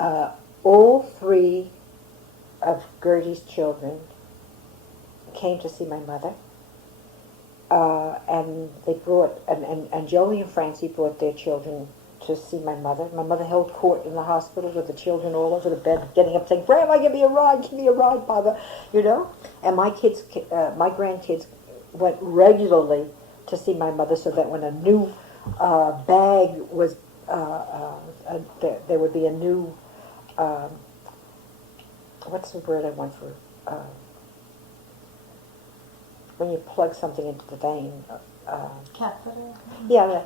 All three of Gertie's children came to see my mother, and they brought, and Jolie and Francie brought their children to see my mother. My mother held court in the hospital with the children all over the bed, getting up saying, "Grandma, give me a ride, Mother," you know. And my kids, my grandkids, went regularly to see my mother, so that when a new bag was, there would be a new, what's the word I want for, when you plug something into the vein? Catheter? Yeah,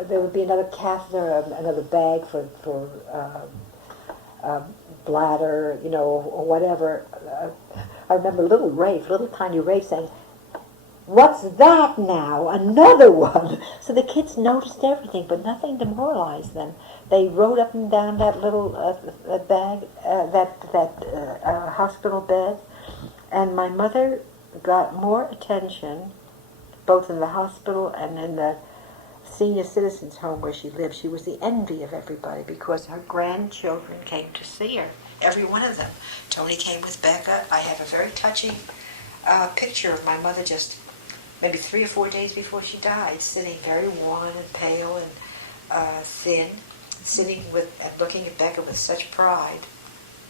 there would be another catheter, another bag for bladder, you know, or whatever. I remember little tiny Rafe saying, "What's that now? Another one!" So the kids noticed everything, but nothing demoralized them. They rode up and down that little bag, that hospital bed, and my mother got more attention, both in the hospital and in the senior citizens home where she lived. She was the envy of everybody because her grandchildren came to see her, every one of them. Tony came with Becca. I have a very touching picture of my mother just maybe 3 or 4 days before she died, sitting very wan and pale and thin, sitting with and looking at Becca with such pride.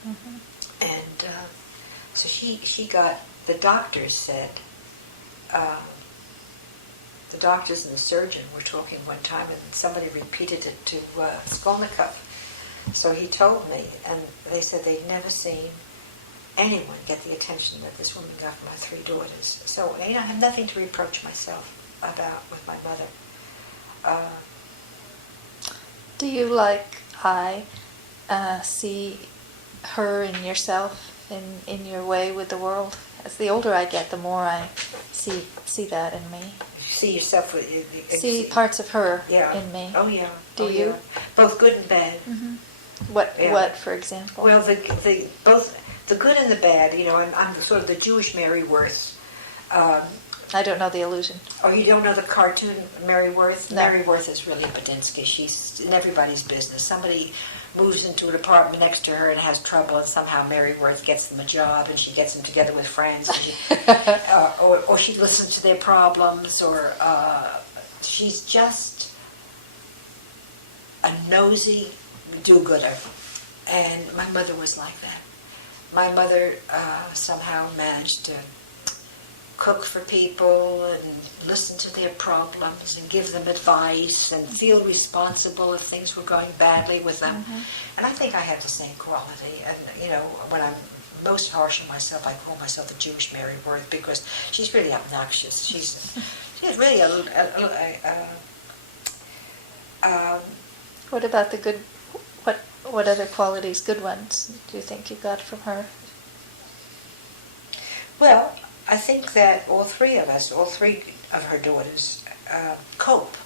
Mm-hmm. And so she got, the doctors said, the doctors and the surgeon were talking one time, and somebody repeated it to Skolnikov. So he told me, and they said they'd never seen anyone get the attention that this woman got from my 3 daughters. So, you know, I have nothing to reproach myself about with my mother. Do you, like I, see her in yourself, in your way with the world? As the older I get, the more I see that in me. See yourself, see parts of her yeah. in me. Oh yeah. Do you? Yeah. Both good and bad. Mm-hmm. What, for example? Well, the both the good and the bad. You know, I'm sort of the Jewish Mary Worth. I don't know the illusion. Oh, you don't know the cartoon Mary Worth? No. Mary Worth is really a Badinsky. She's in everybody's business. Somebody moves into an apartment next to her and has trouble, and somehow Mary Worth gets them a job, and she gets them together with friends, and she, or she listens to their problems, or she's just a nosy do-gooder. And my mother was like that. My mother somehow managed to cook for people and listen to their problems and give them advice and feel responsible if things were going badly with them. Mm-hmm. And I think I have the same quality. And, you know, when I'm most harsh on myself, I call myself the Jewish Mary Worth, because she's really obnoxious. She's really what about the good, what other qualities, good ones, do you think you got from her? Well, I think that all three of her daughters, cope.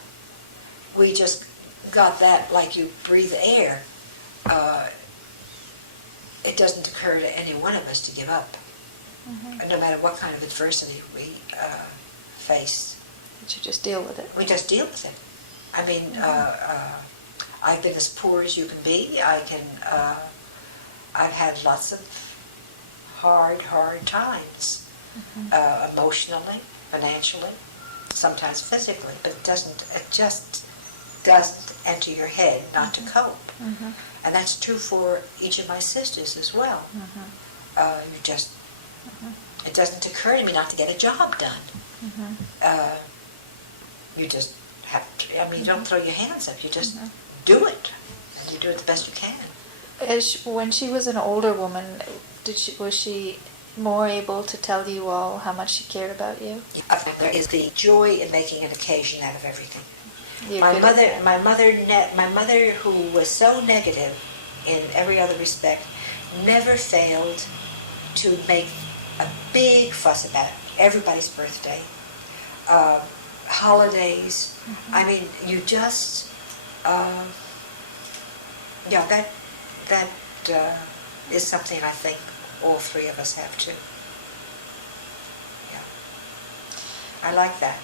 We just got that like you breathe air. It doesn't occur to any one of us to give up, mm-hmm. no matter what kind of adversity we face. But you just deal with it. We just deal with it. I mean, mm-hmm. I've been as poor as you can be. I've had lots of hard times. Mm-hmm. Emotionally, financially, sometimes physically, but it just doesn't enter your head not mm-hmm. to cope. Mm-hmm. And that's true for each of my sisters as well. Mm-hmm. It doesn't occur to me not to get a job done. Mm-hmm. You just have to, I mean, you don't throw your hands up, you just mm-hmm. do it. And you do it the best you can. When she was an older woman, was she more able to tell you all how much she cared about you? There is the joy in making an occasion out of everything. My mother, who was so negative in every other respect, never failed to make a big fuss about everybody's birthday, holidays. Mm-hmm. I mean, you just, that is something I think all three of us have too. Yeah, I like that.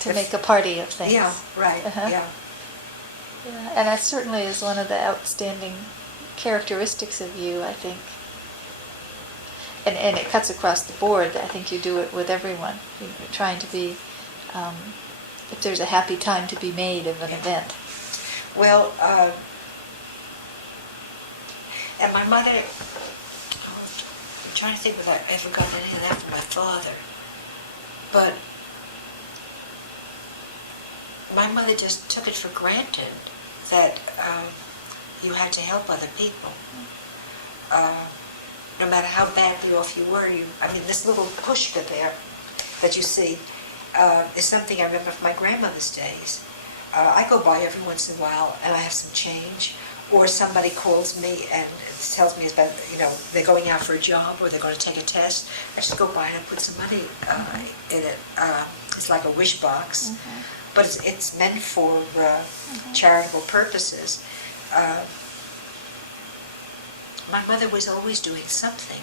To make a party of things. Yeah, right. Uh-huh. Yeah. Yeah, and that certainly is one of the outstanding characteristics of you, I think. And it cuts across the board. I think you do it with everyone. You're trying to be, if there's a happy time to be made of an event. Well, and my mother, I'm trying to think if I ever got any of that from my father, but my mother just took it for granted that you had to help other people. No matter how badly off you were, this little pushka there that you see is something I remember from my grandmother's days. I go by every once in a while and I have some change, or somebody calls me and tells me about, they're going out for a job or they're going to take a test. I just go by and I put some money in it. It's like a wish box, but it's meant for charitable purposes. My mother was always doing something.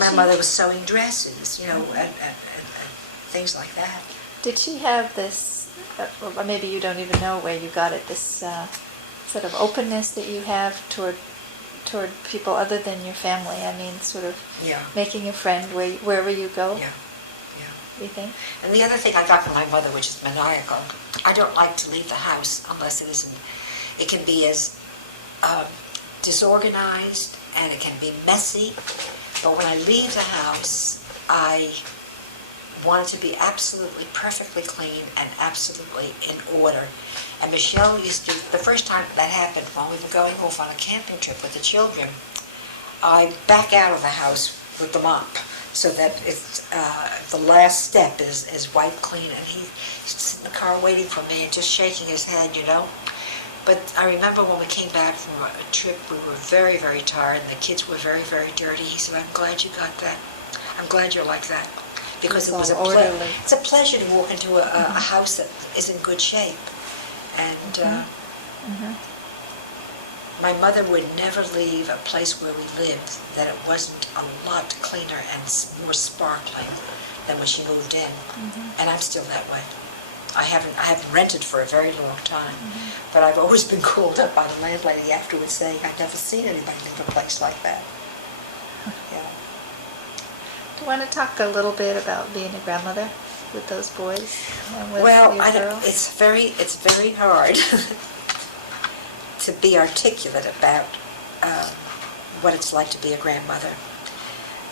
My mother was sewing dresses, and things like that. Did she have this, or maybe you don't even know where you got it, this sort of openness that you have toward people other than your family? I mean, sort of making a friend wherever you go? Yeah. You think? And the other thing I got from my mother, which is maniacal, I don't like to leave the house unless it can be as disorganized and it can be messy, but when I leave the house, I want it to be absolutely perfectly clean and absolutely in order. And Michelle used to, the first time that happened when we were going off on a camping trip with the children, I back out of the house with the mop so that it's, the last step is wiped clean, and he's in the car waiting for me and just shaking his head, But I remember when we came back from a trip, we were very, very tired, and the kids were very, very dirty. He said, "I'm glad you got that. I'm glad you're like that." Because it was it's a pleasure to walk into a house that is in good shape. And my mother would never leave a place where we lived that it wasn't a lot cleaner and more sparkling than when she moved in. And I'm still that way. I haven't rented for a very long time, but I've always been called up by the landlady afterwards saying I've never seen anybody leave a place like that. Yeah. Do you want to talk a little bit about being a grandmother with those boys and with Well, your girls? it's very hard to be articulate about what it's like to be a grandmother.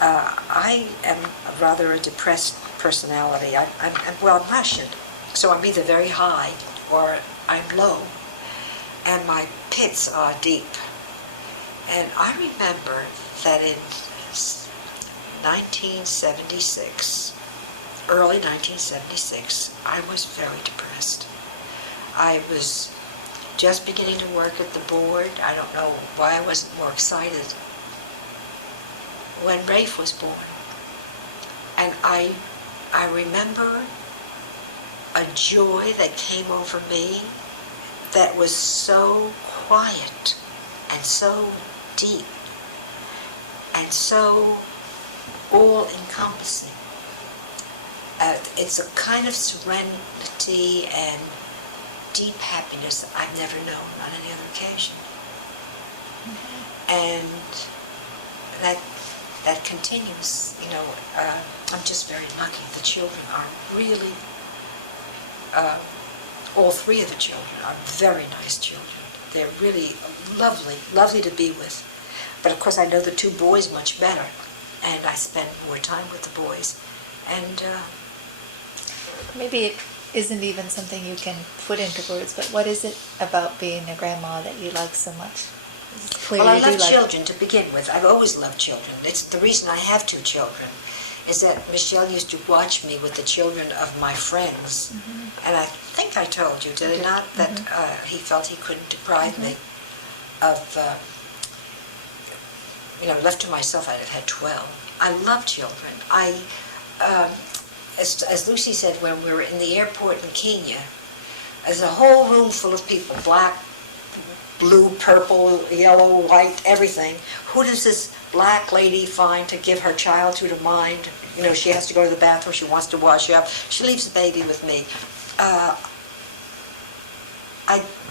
I am rather a depressed personality. I'm Russian. So I'm either very high or I'm low, and my pits are deep. And I remember that in 1976, early 1976, I was very depressed. I was just beginning to work at the board. I don't know why I wasn't more excited when Rafe was born. And I remember a joy that came over me that was so quiet and so deep and so all-encompassing. It's a kind of serenity and deep happiness that I've never known on any other occasion. And that continues, I'm just very lucky. The children are really, all three of the children are very nice children. They're really lovely to be with. But of course I know the two boys much better, and I spend more time with the boys. And maybe it isn't even something you can put into words, but what is it about being a grandma that you like so much? Well, I love children to begin with. I've always loved children. It's the reason I have two children, is that Michelle used to watch me with the children of my friends. And I think I told you, did I not, that he felt he couldn't deprive me of, left to myself, I'd have had 12. I love children. As Lucy said, when we were in the airport in Kenya, there's a whole room full of people, black, blue, purple, yellow, white, everything. Who does this black lady find to give her child to mind? She has to go to the bathroom, she wants to wash up. She leaves the baby with me.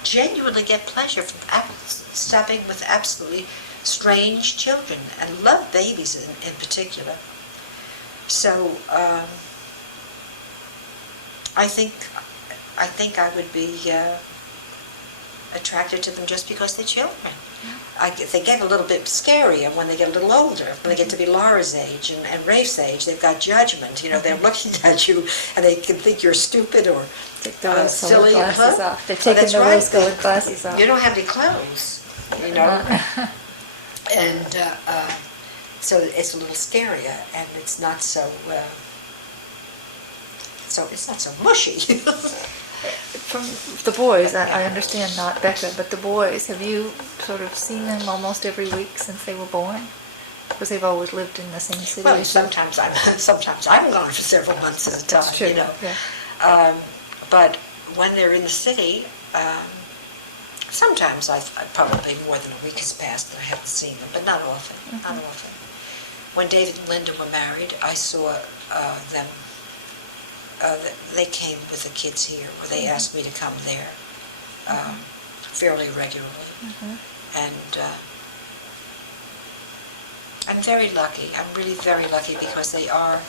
genuinely get pleasure from stopping with absolutely strange children and love babies in particular. So I think I would be attracted to them just because they're children. They get a little bit scarier when they get a little older. When they get to be Laura's age and Rafe's age, they've got judgment. They're looking at you and they can think you're stupid or silly. Glasses off. They're taking the rose-colored glasses off. You don't have any clothes, and so it's a little scarier, and it's not so. So it's not so mushy. From the boys, I understand not Becca, but the boys, have you sort of seen them almost every week since they were born? Because they've always lived in the same city. Well, sometimes I'm gone for several months at a time. That's true. Yeah. But when they're in the city, sometimes I've probably more than a week has passed and I haven't seen them, but not often. Mm-hmm. Not often. When David and Linda were married, I saw them. They came with the kids here, or they asked me to come there fairly regularly. Mm-hmm. And I'm very lucky. I'm really very lucky because they are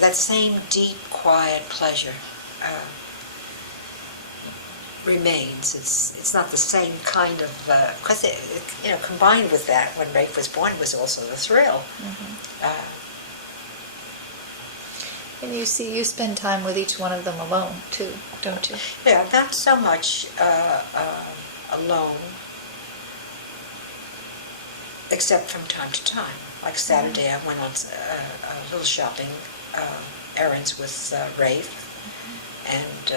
that same deep, quiet pleasure remains. It's not the same kind of because combined with that, when Rafe was born, was also the thrill. Mm-hmm. And you spend time with each one of them alone, too, don't you? Yeah, not so much alone, except from time to time. Like Saturday, I went on a little shopping errands with Rafe, and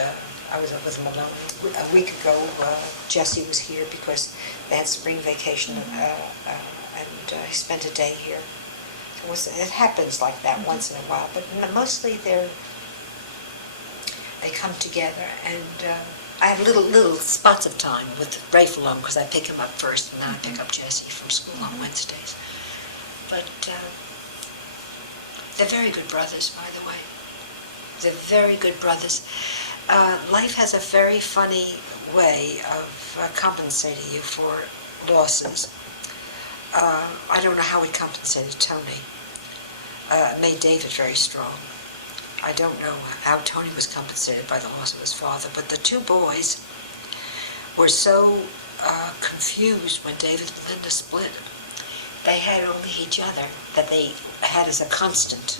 I was with him alone. A week ago, Jesse was here because they had spring vacation, and he spent a day here. It happens like that once in a while, but mostly they come together, and I have little spots of time with Rafe alone because I pick him up first, and then I pick up Jesse from school on Wednesdays. But they're very good brothers, by the way. They're very good brothers. Life has a very funny way of compensating you for losses. I don't know how he compensated Tony. Made David very strong. I don't know how Tony was compensated by the loss of his father, but the two boys were so confused when David and Linda split. They had only each other that they had as a constant,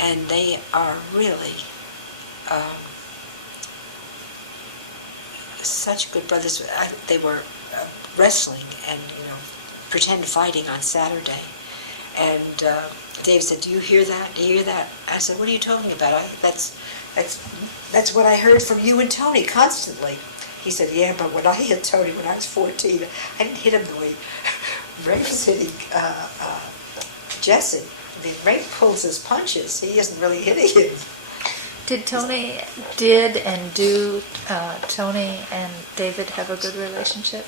and they are really such good brothers. They were wrestling and pretend fighting on Saturday, and Dave said, "Do you hear that? Do you hear that?" I said, "What are you talking about? That's what I heard from you and Tony constantly." He said, "Yeah, but when I hit Tony when I was 14, I didn't hit him the way Rafe was hitting Jesse. I mean, Rafe pulls his punches. He isn't really hitting him." Did Tony and David have a good relationship?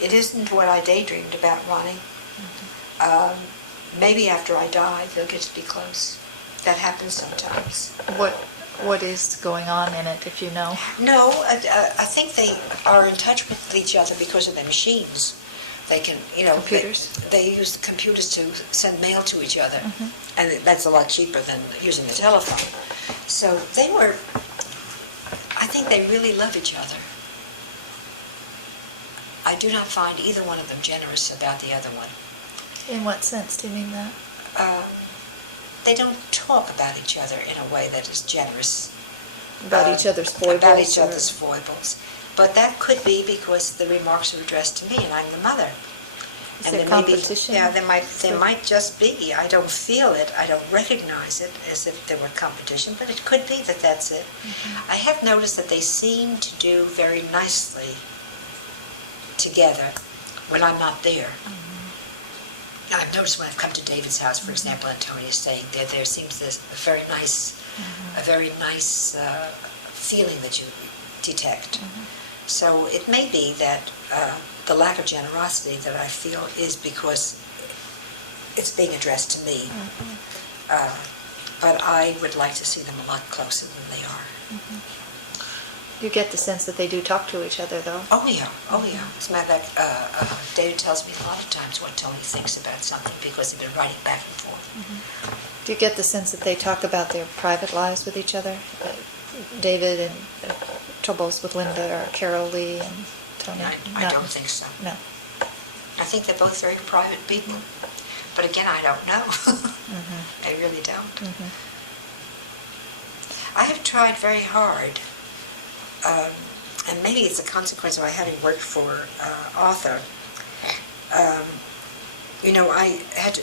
It isn't what I daydreamed about, Ronnie. Maybe after I die, they'll get to be close. That happens sometimes. What is going on in it, if you know? No, I think they are in touch with each other because of their machines. They can, computers. They use the computers to send mail to each other, and that's a lot cheaper than using the telephone. So I think they really love each other. I do not find either one of them generous about the other one. In what sense do you mean that? They don't talk about each other in a way that is generous. About each other's foibles? About each other's foibles. But that could be because the remarks are addressed to me and I'm the mother. Is there competition? There might just be. I don't feel it. I don't recognize it as if there were competition, but it could be that that's it. I have noticed that they seem to do very nicely together when I'm not there. I've noticed when I've come to David's house, for example, and Tony is staying there, there seems this very nice feeling that you detect. So it may be that the lack of generosity that I feel is because it's being addressed to me. But I would like to see them a lot closer than they are. You get the sense that they do talk to each other, though. Oh yeah, oh yeah. As a matter of fact, David tells me a lot of times what Tony thinks about something because they've been writing back and forth. Do you get the sense that they talk about their private lives with each other? David and troubles with Linda or Carol Lee and Tony? I don't think so. No. I think they're both very private people. But again, I don't know. I really don't. I have tried very hard, and maybe it's a consequence of my having worked for Arthur. I had to,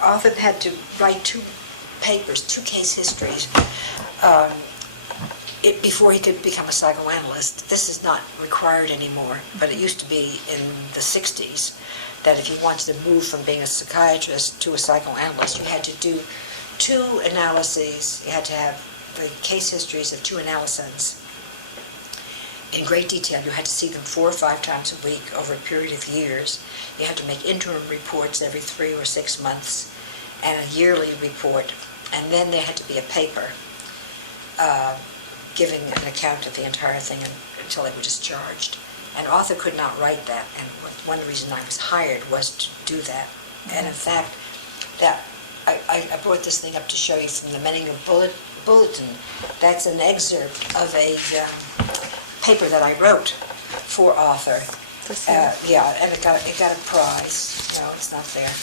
Arthur had to write 2 papers, 2 case histories, before he could become a psychoanalyst. This is not required anymore, but it used to be in the 60s that if you wanted to move from being a psychiatrist to a psychoanalyst, you had to do 2 analyses. You had to have the case histories of 2 analysans in great detail. You had to see them 4 or 5 times a week over a period of years. You had to make interim reports every 3 or 6 months and a yearly report. And then there had to be a paper giving an account of the entire thing until they were discharged. And Arthur could not write that, and one reason I was hired was to do that. And in fact, that I brought this thing up to show you from the Menninger Bulletin. That's an excerpt of a paper that I wrote for Arthur. Yeah, and it got a prize. No, it's not there.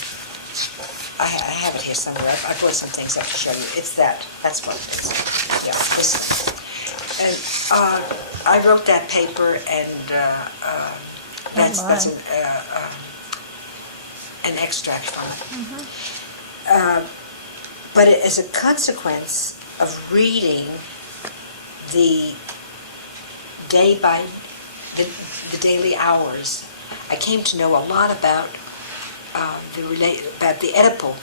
I have it here somewhere. I brought some things up to show you. It's that. That's what it is. Yeah, this. And I wrote that paper, and that's an extract from it. But as a consequence of reading the the daily hours, I came to know a lot about the Oedipal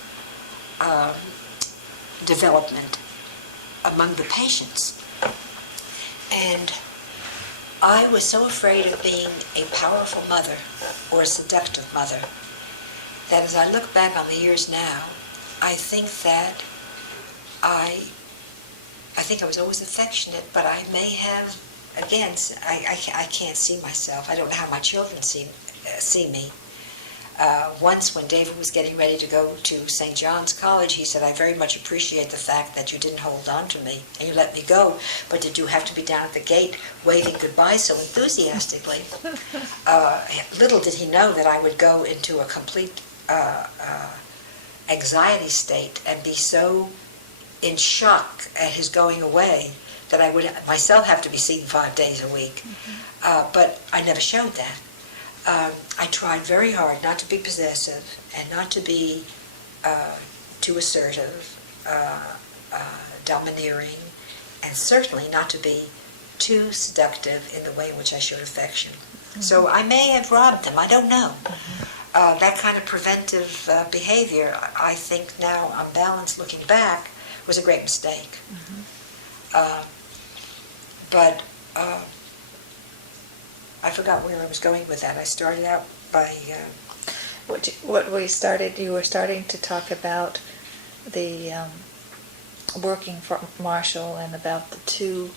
development among the patients. And I was so afraid of being a powerful mother or a seductive mother that as I look back on the years now, I think that I think I was always affectionate, but I may have, again, I can't see myself. I don't know how my children see me. Once when David was getting ready to go to St. John's College, he said, "I very much appreciate the fact that you didn't hold on to me and you let me go, but did you have to be down at the gate waving goodbye so enthusiastically?" Little did he know that I would go into a complete anxiety state and be so in shock at his going away that I would myself have to be seen 5 days a week. But I never showed that. I tried very hard not to be possessive and not to be too assertive, domineering, and certainly not to be too seductive in the way in which I showed affection. So I may have robbed them, I don't know. That kind of preventive behavior, I think now on balance looking back, was a great mistake. But I forgot where I was going with that. I started out by... you were starting to talk about the working for Marshall and about the 2...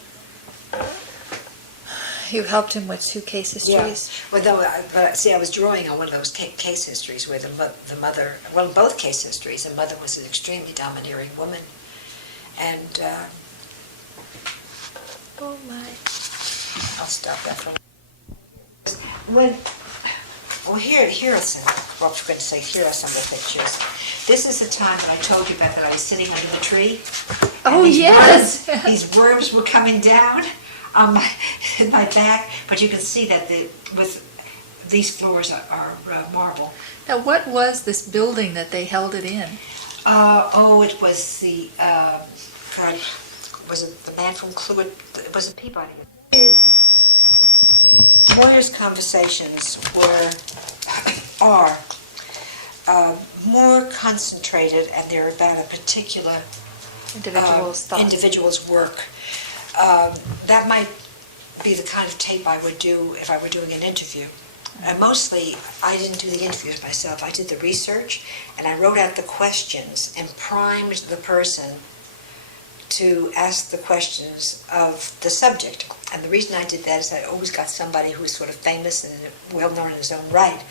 You helped him with 2 case histories? Yeah. But I was drawing on one of those case histories where the mother... Well, both case histories, the mother was an extremely domineering woman. And... oh, my... I'll stop that for a minute. Here are some of the pictures. This is the time that I told you about that I was sitting under the tree. Oh, yes! These worms were coming down on my back, but you can see that these floors are marble. Now, what was this building that they held it in? It was the, was it the man from Cluett? It was a Peabody. Lawyers' conversations are more concentrated, and they're about a particular individual's work. That might be the kind of tape I would do if I were doing an interview. And mostly, I didn't do the interviews myself. I did the research, and I wrote out the questions and primed the person to ask the questions of the subject. And the reason I did that is I always got somebody who was sort of famous and well-known in his own right,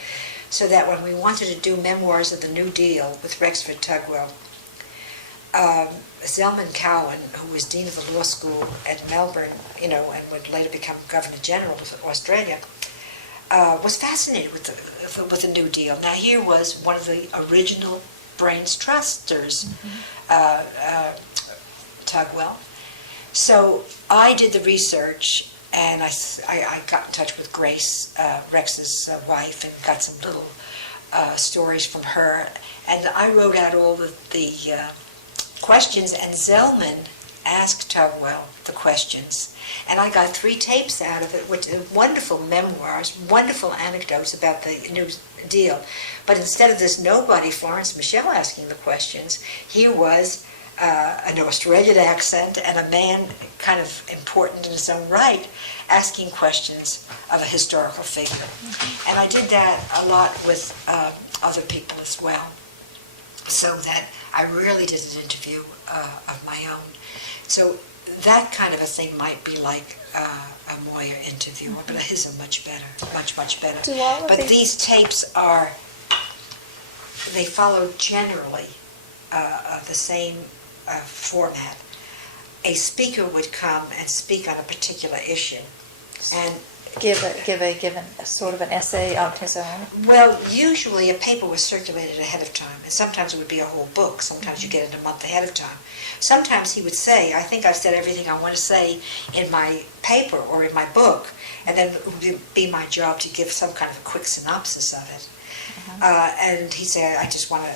so that when we wanted to do memoirs of the New Deal with Rexford Tugwell, Zelman Cowen, who was dean of the law school at Melbourne, and would later become Governor General of Australia, was fascinated with the New Deal. Now here was one of the original brains trusters, Tugwell. So I did the research, and I got in touch with Grace, Rex's wife, and got some little stories from her. And I wrote out all the questions, and Zelman asked Tugwell the questions. And I got 3 tapes out of it, which are wonderful memoirs, wonderful anecdotes about the New Deal. But instead of this nobody, Florence Michelle, asking the questions, here was an Australian accent and a man kind of important in his own right asking questions of a historical figure. And I did that a lot with other people as well, so that I rarely did an interview of my own. So that kind of a thing might be like a Moyer interview, but his are much better, much better. But these tapes they follow generally the same format. A speaker would come and speak on a particular issue, and give a sort of an essay on his own. Well, usually a paper was circulated ahead of time, and sometimes it would be a whole book. Sometimes you get it a month ahead of time. Sometimes he would say, "I think I've said everything I want to say in my paper or in my book," and then it would be my job to give some kind of a quick synopsis of it. And he'd say, "I just want to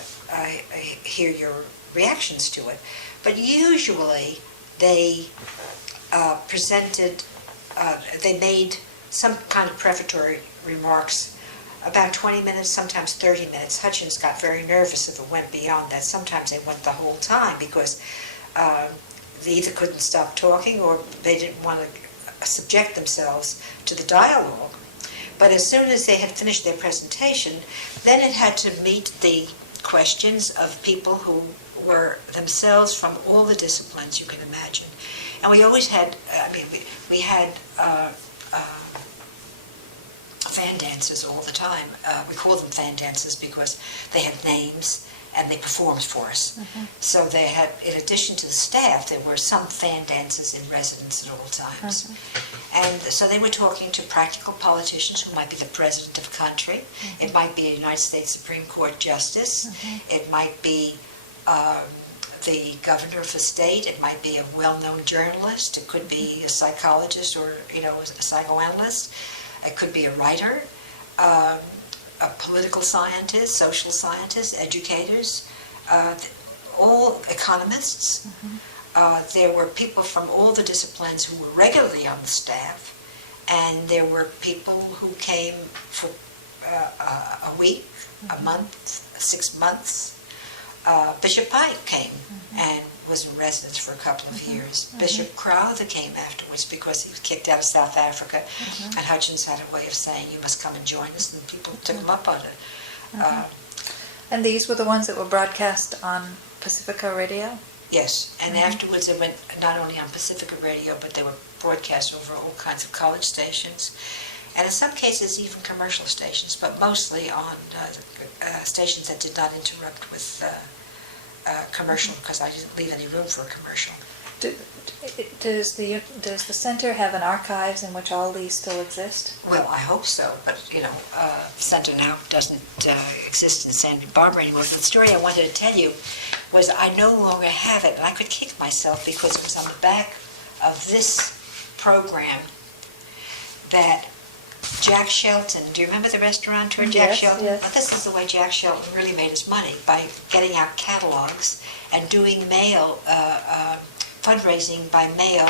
hear your reactions to it." But usually they they made some kind of prefatory remarks, about 20 minutes, sometimes 30 minutes. Hutchins got very nervous if it went beyond that. Sometimes they went the whole time because they either couldn't stop talking or they didn't want to subject themselves to the dialogue. But as soon as they had finished their presentation, then it had to meet the questions of people who were themselves from all the disciplines you can imagine. And we always had, we had fan dancers all the time. We called them fan dancers because they had names and they performed for us. So they had, in addition to the staff, there were some fan dancers in residence at all times. And so they were talking to practical politicians who might be the president of a country. It might be a United States Supreme Court justice. It might be the governor of a state. It might be a well-known journalist. It could be a psychologist or a psychoanalyst. It could be a writer, a political scientist, social scientists, educators, all economists. There were people from all the disciplines who were regularly on the staff, and there were people who came for a week, a month, 6 months. Bishop Pike came and was in residence for a couple of years. Bishop Crowther came afterwards because he was kicked out of South Africa, and Hutchins had a way of saying, "You must come and join us," and people took him up on it. And these were the ones that were broadcast on Pacifica Radio? Yes, and afterwards they went not only on Pacifica Radio, but they were broadcast over all kinds of college stations, and in some cases even commercial stations, but mostly on stations that did not interrupt with commercial, because I didn't leave any room for a commercial. Does the center have an archives in which all these still exist? Well, I hope so, but center now doesn't exist in Santa Barbara anymore. But the story I wanted to tell you was I no longer have it, and I could kick myself because it was on the back of this program that Jack Shelton, do you remember the restaurateur Jack Shelton? Yes. Well, this is the way Jack Shelton really made his money, by getting out catalogs and doing mail, fundraising by mail.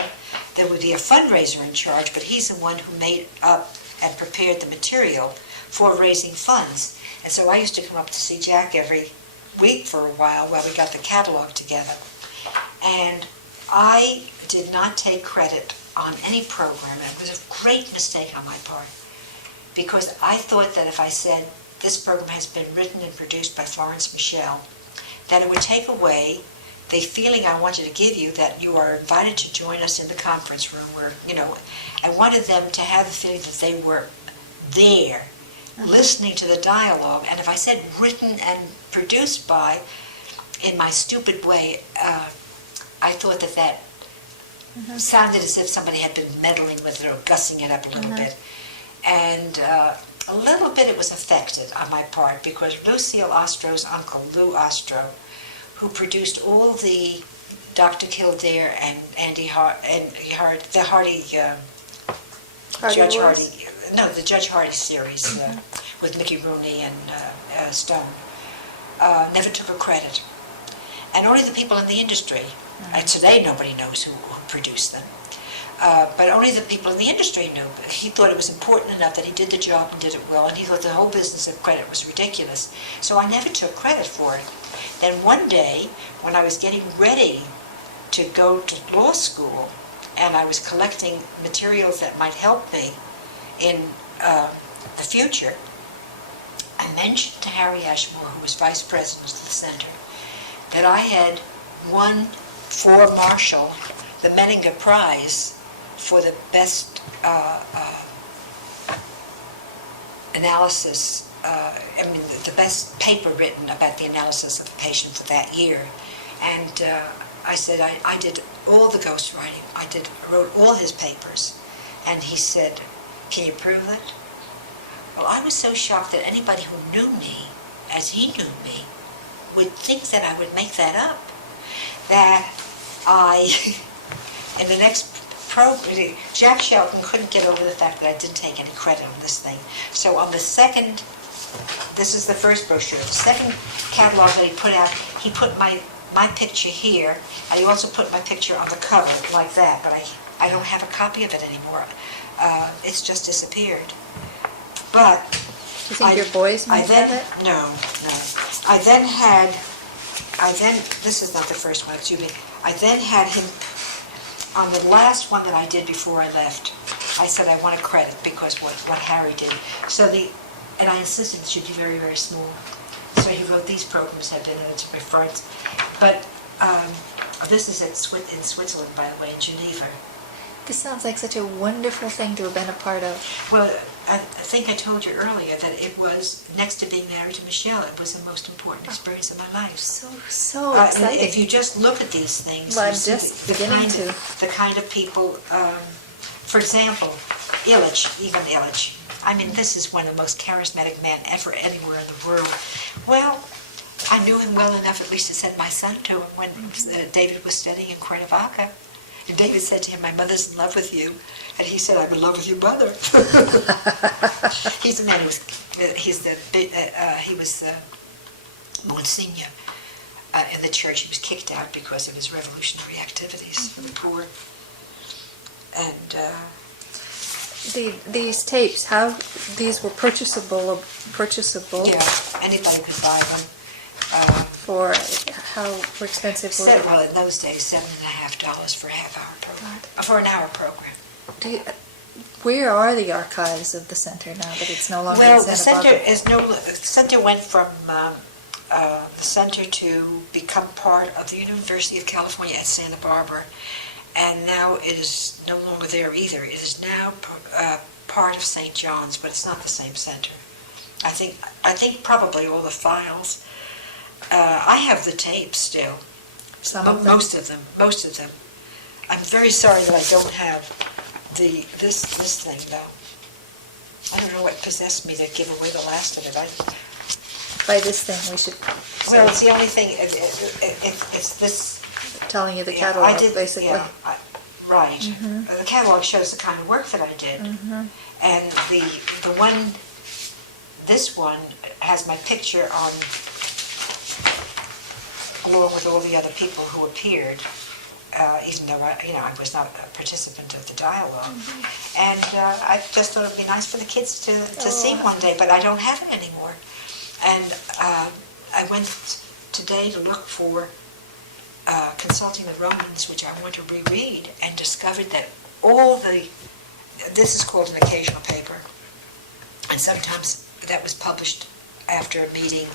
There would be a fundraiser in charge, but he's the one who made up and prepared the material for raising funds. And so I used to come up to see Jack every week for a while we got the catalog together. And I did not take credit on any program. It was a great mistake on my part, because I thought that if I said this program has been written and produced by Florence Michelle, that it would take away the feeling I wanted to give you that you are invited to join us in the conference room where, I wanted them to have the feeling that they were there, listening to the dialogue. And if I said written and produced by, in my stupid way, I thought that sounded as if somebody had been meddling with it or gussing it up a little bit. And a little bit it was affected on my part because Lucille Ostro's uncle, Lou Ostro, who produced all the Dr. Kildare and Andy the Hardy, Judge Hardy, the Judge Hardy series with Mickey Rooney and Stone, never took a credit. And only the people in the industry, and today nobody knows who produced them, but only the people in the industry knew. He thought it was important enough that he did the job and did it well, and he thought the whole business of credit was ridiculous. So I never took credit for it. Then one day, when I was getting ready to go to law school, and I was collecting materials that might help me in the future, I mentioned to Harry Ashmore, who was vice president of the center, that I had won for Marshall the Menninger Prize for the best analysis, the best paper written about the analysis of the patient for that year. And I said, I did all the ghostwriting. I wrote all his papers. And he said, can you prove it? Well, I was so shocked that anybody who knew me, as he knew me, would think that I would make that up. That in the next program, Jack Shelton couldn't get over the fact that I didn't take any credit on this thing. So on the second, this is the first brochure, the second catalog that he put out, he put my picture here, and he also put my picture on the cover like that, but I don't have a copy of it anymore. It's just disappeared. But do you think your boys might have it? No. This is not the first one, excuse me. I then had him, on the last one that I did before I left, I said I want a credit because what Harry did. And I insisted it should be very, very small. So he wrote, these programs have been in its reference. But this is in Switzerland, by the way, in Geneva. This sounds like such a wonderful thing to have been a part of. Well, I think I told you earlier that it was, next to being married to Michelle, it was the most important experience of my life. So exciting. If you just look at these things, well, I'm just beginning to. The kind of people, for example, Illich. I mean, this is one of the most charismatic men ever anywhere in the world. Well, I knew him well enough at least to send my son to him when David was studying in Cuernavaca. And David said to him, my mother's in love with you. And he said, I'm in love with your mother. He's the man who was, he was Monsignor in the church. He was kicked out because of his revolutionary activities for the poor. And these tapes, how these were purchasable? Yeah, anybody could buy them. For how expensive were they? Well, in those days, $7.50 for a half-hour program, for an hour program. Where are the archives of the center now that it's no longer Well, in Santa Barbara? the center went from the center to become part of the University of California at Santa Barbara, and now it is no longer there either. It is now part of St. John's, but it's not the same center. I think probably all the files. I have the tapes still. Most of them. I'm very sorry that I don't have this thing though. I don't know what possessed me to give away the last of it. By this thing, we should. Well, it's the only thing. It's this. Telling you the catalog, basically. Yeah, right. Mm-hmm. The catalog shows the kind of work that I did, and the one. This one has my picture on, along with all the other people who appeared, even though I was not a participant of the dialogue. And I just thought it would be nice for the kids to see one day, but I don't have it anymore. And I went today to look for Consulting the Romans, which I want to reread, and discovered that this is called an occasional paper, and sometimes that was published after a meeting.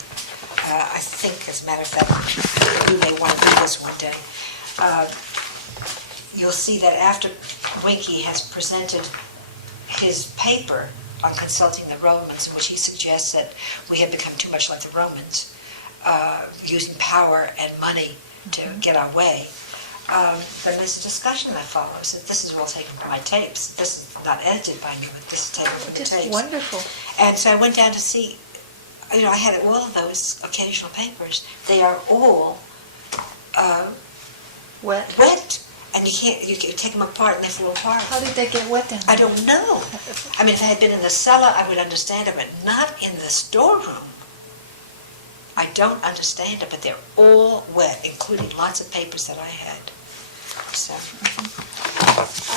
I think, as a matter of fact, you may want to do this one day. You'll see that after Winky has presented his paper on consulting the Romans, in which he suggests that we have become too much like the Romans, using power and money to get our way. Then there's a discussion that follows. That this is all taken from my tapes. This is not edited by me, but this is taken from the Just tapes. wonderful. And so I went down to see. I had all of those occasional papers. They are all Wet. and you can take them apart and they fall apart. How did they get wet down there? I don't know. I mean, if I had been in the cellar, I would understand it, but not in the storeroom. I don't understand it, but they're all wet, including lots of papers that I had. So.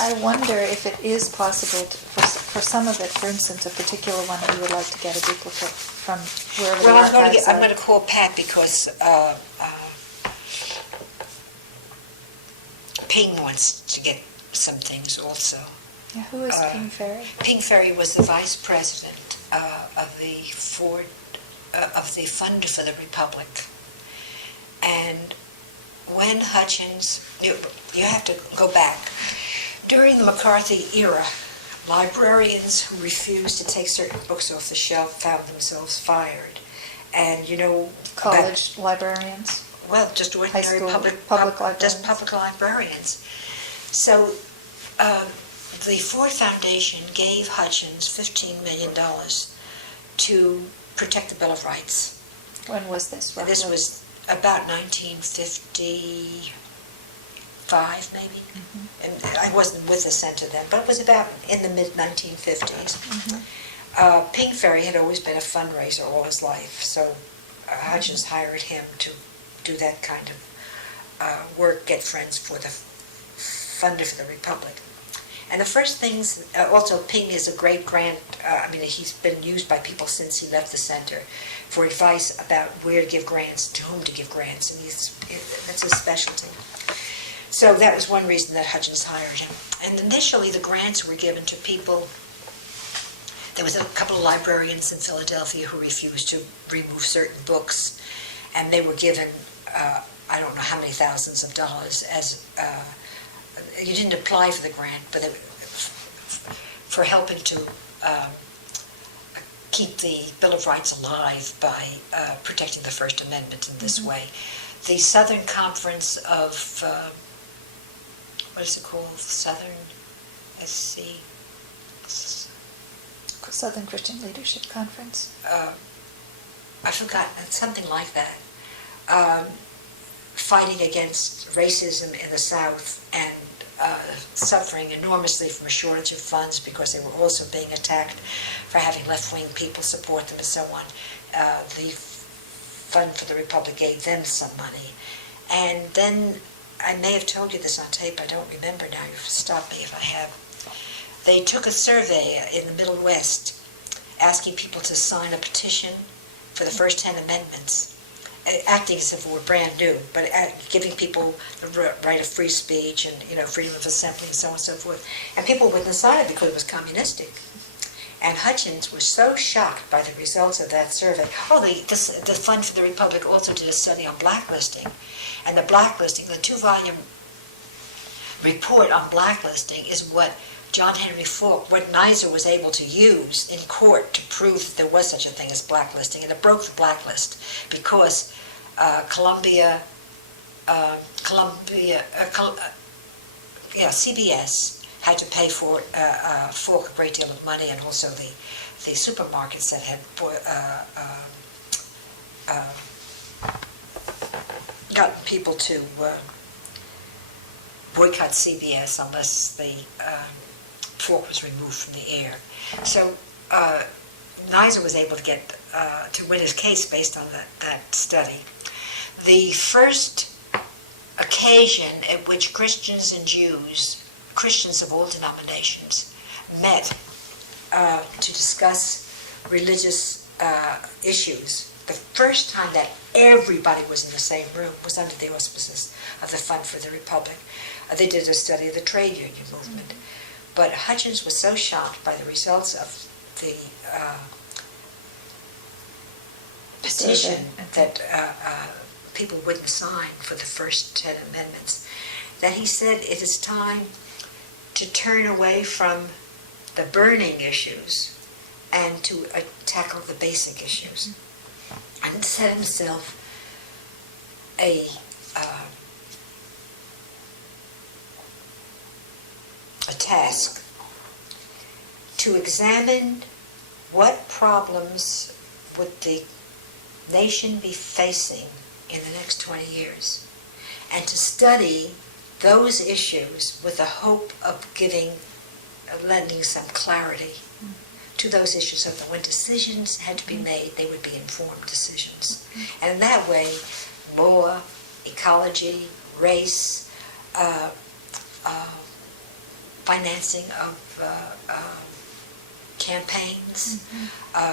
I wonder if it is possible for some of it, for instance, a particular one that you would like to get a duplicate from wherever the archives are. I'm going to call Pat because Ping wants to get some things also. Yeah, who is Ping Ferry? Ping Ferry was the vice president of the Fund for the Republic, and when Hutchins, you have to go back. During the McCarthy era, librarians who refused to take certain books off the shelf found themselves fired. And College librarians? Well, just ordinary High school, public librarians. Just public librarians. So the Ford Foundation gave Hutchins $15 million to protect the Bill of Rights. When was this? Roughly? This was about 1955, maybe. Mm-hmm. And I wasn't with the center then, but it was about in the mid-1950s. Mm-hmm. Ping Ferry had always been a fundraiser all his life, so Hutchins hired him to do that kind of work, get friends for the Fund for the Republic. And the first things, also Ping is a great grant, he's been used by people since he left the center for advice about where to give grants, to whom to give grants, and that's his specialty. So that was one reason that Hutchins hired him. And initially the grants were given to people. There was a couple of librarians in Philadelphia who refused to remove certain books, and they were given, I don't know how many thousands of dollars as, you didn't apply for the grant, but for helping to keep the Bill of Rights alive by protecting the First Amendment in this way. The Southern Conference of, what is it called? Southern Southern Christian Leadership Conference? I forgot, something like that. Fighting against racism in the South and suffering enormously from a shortage of funds because they were also being attacked for having left-wing people support them and so on. The Fund for the Republic gave them some money. And then, I may have told you this on tape, I don't remember now, you stop me if I have. They took a survey in the Middle West asking people to sign a petition for the first 10 amendments, acting as if it were brand new, but giving people the right of free speech and freedom of assembly and so on and so forth. And people wouldn't sign it because it was communistic. And Hutchins was so shocked by the results of that survey. The Fund for the Republic also did a study on blacklisting. And the blacklisting, the 2-volume report on blacklisting is what John Henry Falk, what Kaiser was able to use in court to prove that there was such a thing as blacklisting. And it broke the blacklist because CBS had to pay for Falk a great deal of money, and also the supermarkets that had gotten people to boycott CBS unless the Falk was removed from the air. So Kaiser was able to get to win his case based on that study. The first occasion at which Christians and Jews, Christians of all denominations, met to discuss religious issues, the first time that everybody was in the same room was under the auspices of the Fund for the Republic. They did a study of the trade union movement. But Hutchins was so shocked by the results of the petition that people wouldn't sign for the first 10 amendments, that he said it is time to turn away from the burning issues and to tackle the basic issues. And set himself a task to examine what problems would the nation be facing in the next 20 years, and to study those issues with the hope of lending some clarity to those issues, so that when decisions had to be made, they would be informed decisions. And in that way, law, ecology, race, financing of campaigns,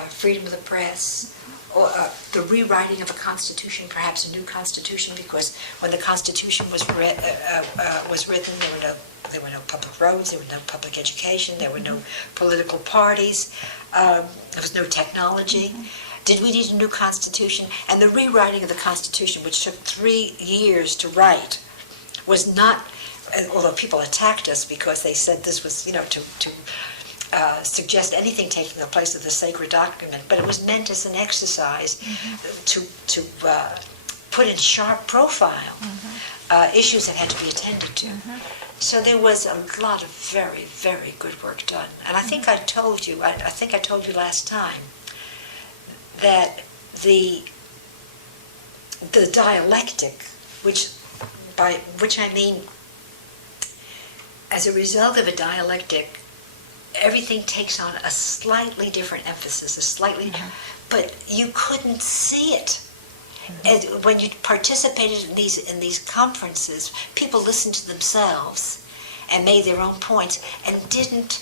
freedom of the press, or the rewriting of a constitution, perhaps a new constitution, because when the Constitution was written, there were no public roads, there was no public education, there were no political parties, there was no technology. Did we need a new constitution? And the rewriting of the Constitution, which took 3 years to write, was not, although people attacked us because they said this was, to suggest anything taking the place of the sacred document, but it was meant as an exercise to put in sharp profile issues that had to be attended to. So there was a lot of very, very good work done. And I think I told you, I think I told you last time, that the dialectic, by which I mean, as a result of a dialectic, everything takes on a slightly different emphasis, but you couldn't see it. And when you participated in these conferences, people listened to themselves and made their own points and didn't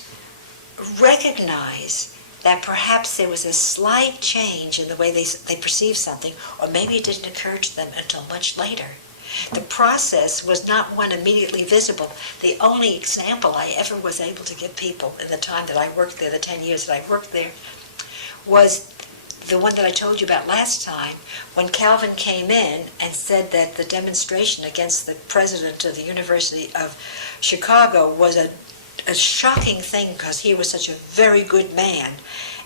recognize that perhaps there was a slight change in the way they perceived something, or maybe it didn't occur to them until much later. The process was not one immediately visible. The only example I ever was able to give people in the time that I worked there, the 10 years that I worked there, was the one that I told you about last time, when Calvin came in and said that the demonstration against the president of the University of Chicago was a shocking thing because he was such a very good man,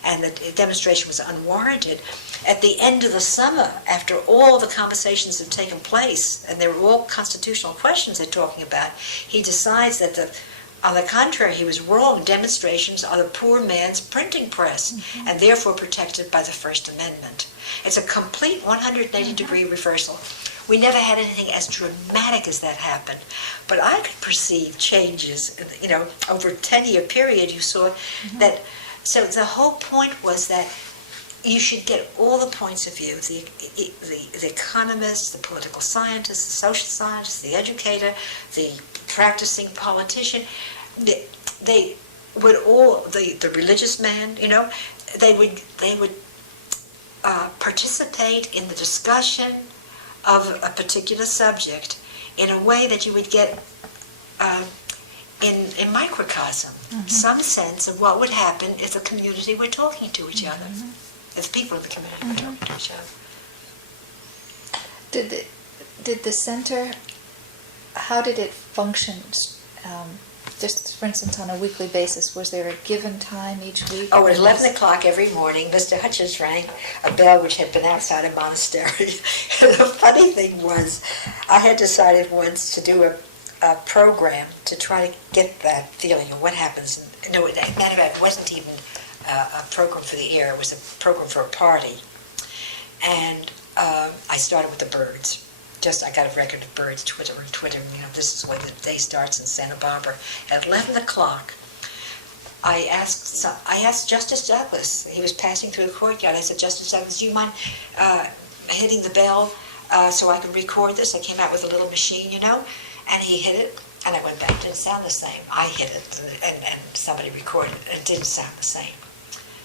and the demonstration was unwarranted. At the end of the summer, after all the conversations had taken place, and they were all constitutional questions they're talking about, he decides that on the contrary, he was wrong. Demonstrations are the poor man's printing press, and therefore protected by the First Amendment. It's a complete 180-degree reversal. We never had anything as dramatic as that happen, but I could perceive changes. Over a 10-year period, you saw that. So the whole point was that you should get all the points of view: the economist, the political scientist, the social scientist, the educator, the practicing politician. They would all, the religious man, they would participate in the discussion of a particular subject in a way that you would get in microcosm, some sense of what would happen if the community were talking to each other, if people of the community were talking to each other. Did the center, how did it function? Just, for instance, on a weekly basis, was there a given time each week? Oh, at 11 o'clock every morning, Mr. Hutchins rang a bell which had been outside a monastery. And the funny thing was, I had decided once to do a program to try to get that feeling of what happens. No, as a matter of fact, it wasn't even a program for the air, it was a program for a party. And I started with the birds. I got a record of birds twittering. This is when the day starts in Santa Barbara. At 11 o'clock, I asked Justice Douglas. He was passing through the courtyard. I said, Justice Douglas, do you mind hitting the bell so I can record this? I came out with a little machine, and he hit it, and I went back. It didn't sound the same. I hit it, and somebody recorded it. It didn't sound the same.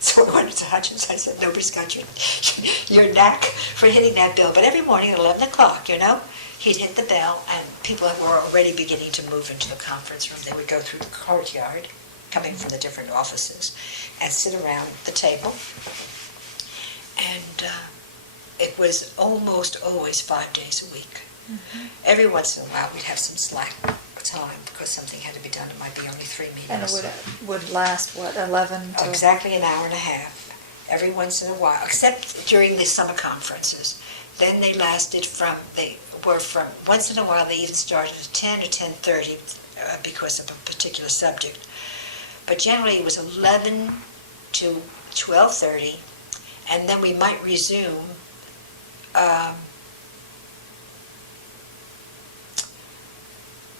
So I went to Hutchins. I said, nobody's got your knack for hitting that bell. But every morning at 11 o'clock, he'd hit the bell, and people were already beginning to move into the conference room. They would go through the courtyard, coming from the different offices, and sit around the table. And it was almost always 5 days a week. Every once in a while, we'd have some slack time because something had to be done. It might be only 3 meetings. And it would last, what, 11 to... Exactly an hour and a half. Every once in a while, except during the summer conferences. Then they were from, once in a while they even started at 10 or 10:30 because of a particular subject. But generally it was 11 to 12:30, and then we might resume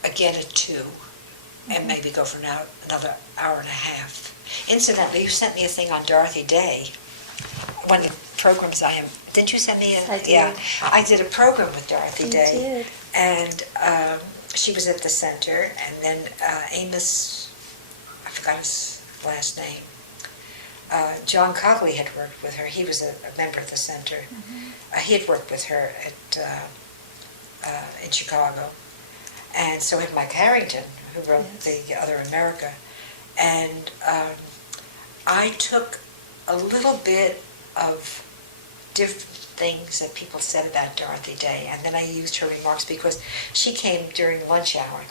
again at 2, and maybe go for another hour and a half. Incidentally, you sent me a thing on Dorothy Day. One of the programs didn't you send me a... I did. Yeah, I did a program with Dorothy You Day. did. And she was at the center, and then Amos, I forgot his last name, John Cogley had worked with her. He was a member of the center. He had worked with her in Chicago. And so had Mike Harrington, who wrote The Other America. And I took a little bit of different things that people said about Dorothy Day, and then I used her remarks because she came during lunch hour,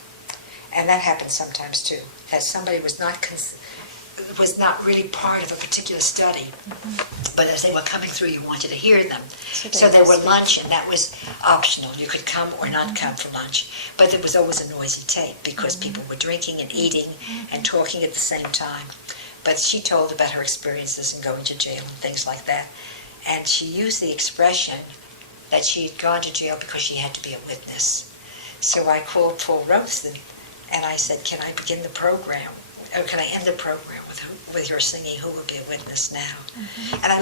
and that happens sometimes too, that somebody was not really part of a particular study, but as they were coming through, you wanted to hear them. So there were lunch, and that was optional. You could come or not come for lunch, but it was always a noisy tape because people were drinking and eating and talking at the same time. But she told about her experiences in going to jail and things like that. And she used the expression that she had gone to jail because she had to be a witness. So I called Paul Robeson and I said, can I begin the program? Or can I end the program with your singing Who Will Be a Witness Now? And I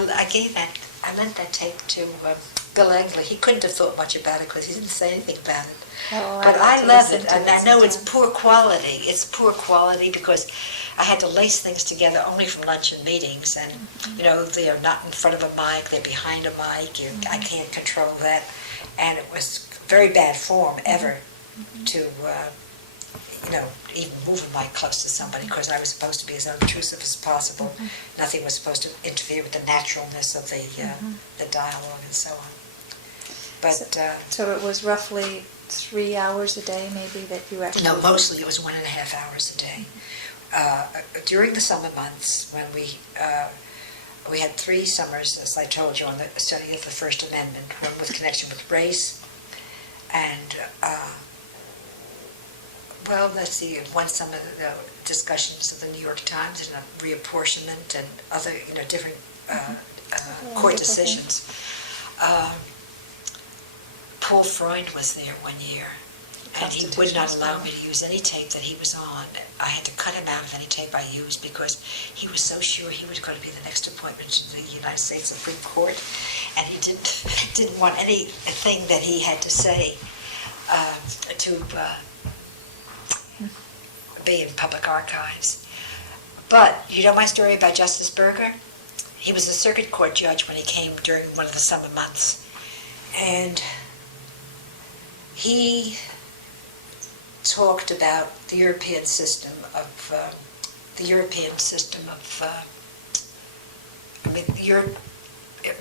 lent that tape to Bill Engley. He couldn't have thought much about it because he didn't say anything about it. But I love it, and I know it's poor quality. It's poor quality because I had to lace things together only from lunch and meetings, and they are not in front of a mic; they're behind a mic. I can't control that, and it was very bad form ever to even move a mic close to somebody because I was supposed to be as unobtrusive as possible. Nothing was supposed to interfere with the naturalness of the dialogue and so on. But so it was roughly 3 hours a day, maybe, that you actually... No, mostly it was 1.5 hours a day. During the summer months, when we had 3 summers, as I told you, on the study of the First Amendment, one with connection with race, and let's see, one summer the discussions of the New York Times and reapportionment and other, different court decisions. Paul Freund was there one year, and he would not allow me to use any tape that he was on. I had to cut him out of any tape I used because he was so sure he was going to be the next appointment to the United States Supreme Court, and he didn't want anything that he had to say to be in public archives. But you know my story about Justice Berger? He was a circuit court judge when he came during one of the summer months, and he talked about the European system of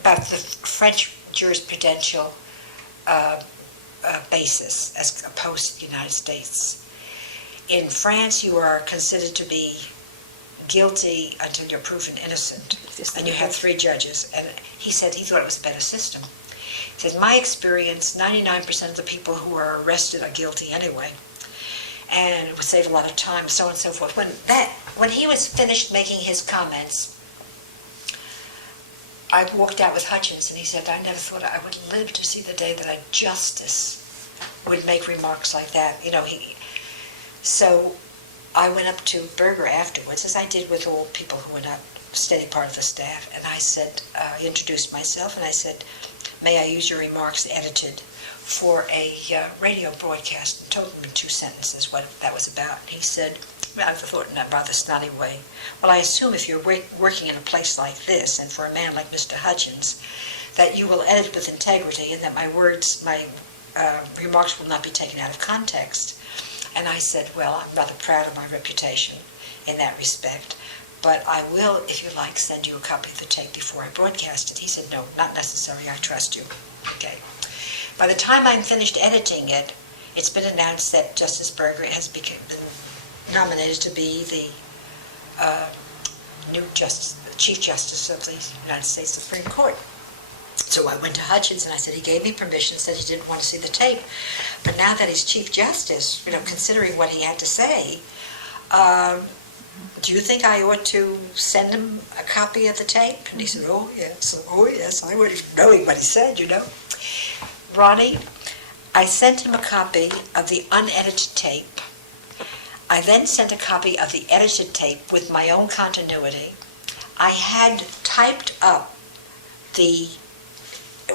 about the French jurisprudential basis as opposed to the United States. In France, you are considered to be guilty until you're proven innocent, and you have 3 judges. And he said he thought it was a better system. He said, in my experience, 99% of the people who are arrested are guilty anyway, and it would save a lot of time, so on and so forth. When he was finished making his comments, I walked out with Hutchins, and he said, I never thought I would live to see the day that a justice would make remarks like that. So I went up to Berger afterwards, as I did with all people who were not steady part of the staff, and I said, I introduced myself, and I said, may I use your remarks edited for a radio broadcast, and told him in 2 sentences what that was about. And he said, I thought in a rather snotty way, well, I assume if you're working in a place like this, and for a man like Mr. Hutchins, that you will edit with integrity, and that my remarks will not be taken out of context. And I said, well, I'm rather proud of my reputation in that respect, but I will, if you like, send you a copy of the tape before I broadcast it. He said, no, not necessary, I trust you. Okay. By the time I'm finished editing it, it's been announced that Justice Berger has been nominated to be the new Chief Justice of the United States Supreme Court. So I went to Hutchins and I said, he gave me permission, said he didn't want to see the tape. But now that he's Chief Justice, considering what he had to say, do you think I ought to send him a copy of the tape? And he said, oh yes, I would, knowing what he said, Ronnie, I sent him a copy of the unedited tape. I then sent a copy of the edited tape with my own continuity. I had typed up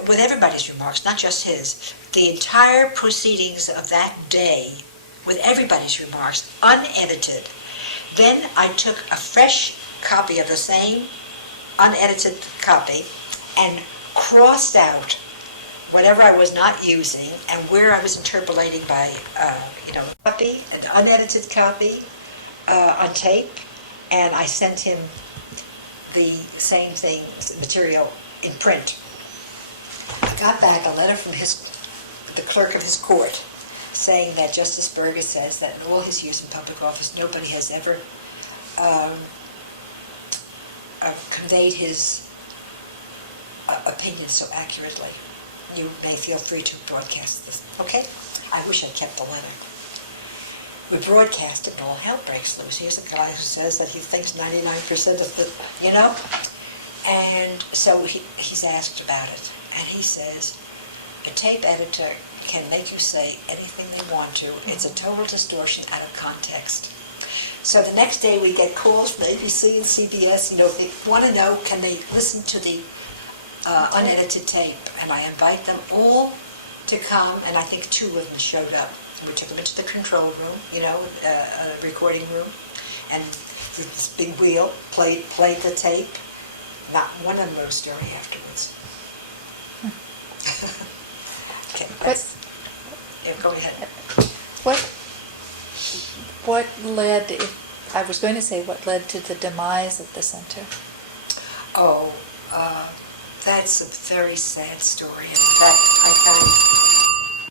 with everybody's remarks, not just his, the entire proceedings of that day with everybody's remarks, unedited. Then I took a fresh copy of the same unedited copy and crossed out whatever I was not using and where I was interpolating by, copy, an unedited copy on tape, and I sent him the same thing, material in print. I got back a letter from the clerk of his court saying that Justice Berger says that in all his years in public office, nobody has ever conveyed his opinion so accurately. You may feel free to broadcast this. Okay? I wish I'd kept the letter. We broadcast it and all hell breaks loose. Here's a guy who says that he thinks 99% of the, And so he's asked about it. And he says, a tape editor can make you say anything they want to. It's a total distortion out of context. So the next day we get calls from ABC and CBS, if they want to know, can they listen to the unedited tape? And I invite them all to come, and I think 2 of them showed up. We took them into the control room, a recording room, and this big wheel played the tape. Not one of them wrote a story afterwards. Okay, go ahead. What led, I was going to say, what led to the demise of the center? Oh, that's a very sad story. In fact, I found